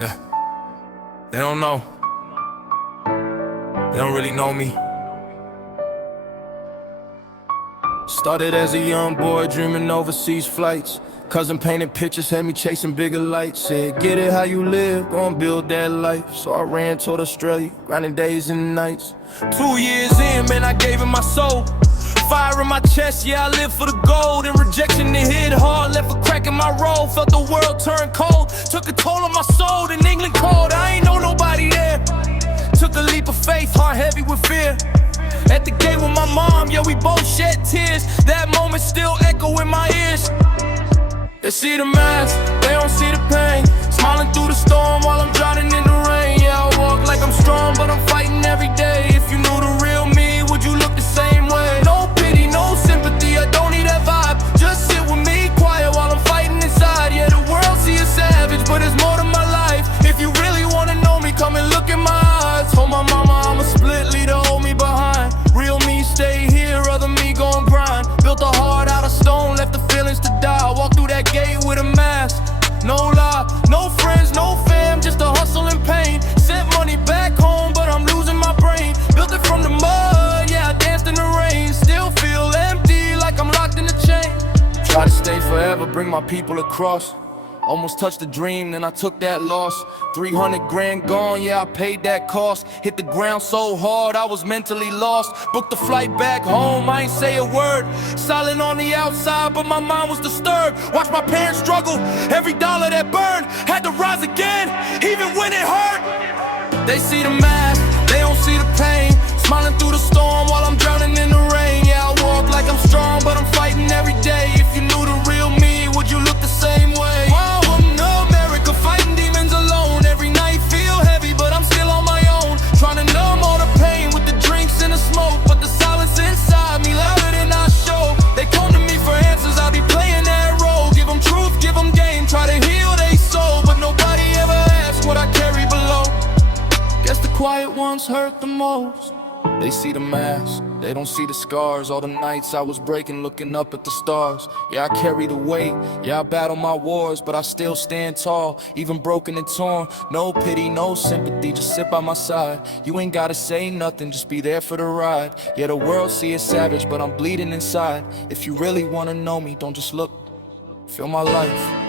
Yeah. They don't know. They don't really know me. Started as a young boy dreaming overseas flights. Cousin painted pictures, had me chasing bigger lights. Said, get it how you live, go and build that life. So I ran toward Australia, grinding days and nights. 2 years in, man, I gave him my soul. Fire in my chest, yeah, I live for the gold. And rejection, it hit hard, left a crack in my road. Felt the world turn cold, took a toll on my soul. In England called, I ain't know nobody there. Took a leap of faith, heart heavy with fear. At the gate with my mom, yeah, we both shed tears. That moment still echo in my ears. They see the mask, they don't see the pain. Smiling through the storm while I'm drowning in the rain. Yeah, I walk like I'm strong, but I'm fighting every day. If you knew the real me, would you look the same way? No pity, no sympathy, I don't need that vibe. Just sit with me, quiet while I'm fighting inside. Yeah, the world see a savage, but there's more to my life. If you really wanna know me, come and look in my eyes. Told my mama I'm a split leader, hold me behind. Real me stay here, other me gon' grind. Built a heart out of stone, left the feelings to die. Walk through that gate with a mask, no lie. No friends, no fam, just a hustle and pain. Sent money back home, but I'm losing my brain. Built it from the mud, yeah, I danced in the rain. Still feel empty, like I'm locked in a chain. Try to stay forever, bring my people across. Almost touched the dream, then I took that loss. 300 grand gone, yeah, I paid that cost. Hit the ground so hard, I was mentally lost. Booked the flight back home, I ain't say a word. Silent on the outside, but my mind was disturbed. Watched my parents struggle, every dollar that burned. Had to rise again, even when it hurt. They see the mask, they don't see the pain. Smiling through the storm while I'm drowning in the rain. Yeah, I walk like I'm strong, but I'm fighting every day. If you knew the real me, would you look the same way? Fighting demons alone, every night feel heavy, but I'm still on my own. Trying to numb all the pain with the drinks and the smoke, but the silence inside me louder than I show. They come to me for answers, I be playing that role. Give them truth, give them game, try to heal they soul, but nobody ever asks what I carry below. Guess the quiet ones hurt the most. They see the mask, they don't see the scars. All the nights I was breaking, looking up at the stars. Yeah, I carry the weight, yeah, I battle my wars, but I still stand tall, even broken and torn. No pity, no sympathy, just sit by my side. You ain't gotta say nothing, just be there for the ride. Yeah, the world see it savage, but I'm bleeding inside. If you really wanna know me, don't just look, feel my life.